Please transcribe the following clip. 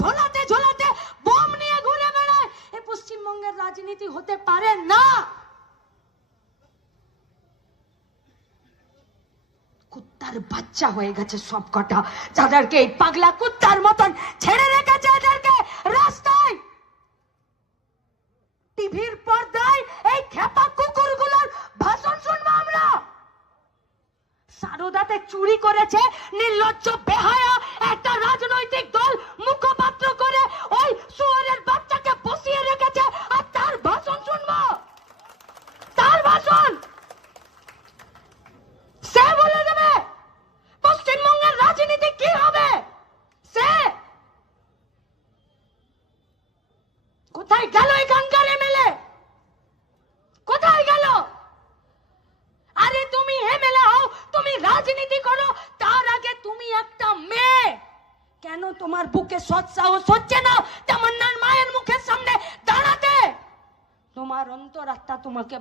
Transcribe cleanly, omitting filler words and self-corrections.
ঝোলাতে ঝোলাতে bomb নিয়ে ঘুরে বেড়ায়। এ পশ্চিমবঙ্গের রাজনীতি হতে পারে না। কুত্তার বাচ্চা হয়ে গেছে সব কটা, যাদেরকে এই পাগলা কুত্তার মতন ছেড়ে রেখেছে এদেরকে রাস্তায়, টিভির পর্দায় এই খেপা কুকুরগুলোর ভাষণ শুনবো আমরা। সারদাতে চুরি করেছে নির্লজ্জ বেহায়া একটা রাজনৈতিক দল মুখপাত্র করে ওই শুয়োরের বাচ্চাকে বসিয়ে রেখেছে, আর তার ভাষণ শুনবো? তার ভাষণ সে বলে দেবে পশ্চিমবঙ্গের রাজনীতি কি হবে। সে কোথায় গেল এখানকার এমএলএ? কোথায় গেল? আরে তুমি এমএলএ হও, তুমি রাজনীতি করো, তার আগে তুমি একটা মেয়ে। কেন তোমার বুকে সৎ সাহস হচ্ছে না তামান্নার মায়ের মুখের সামনে দাঁড়াতে? তোমার অন্তরাত্মা তোমাকে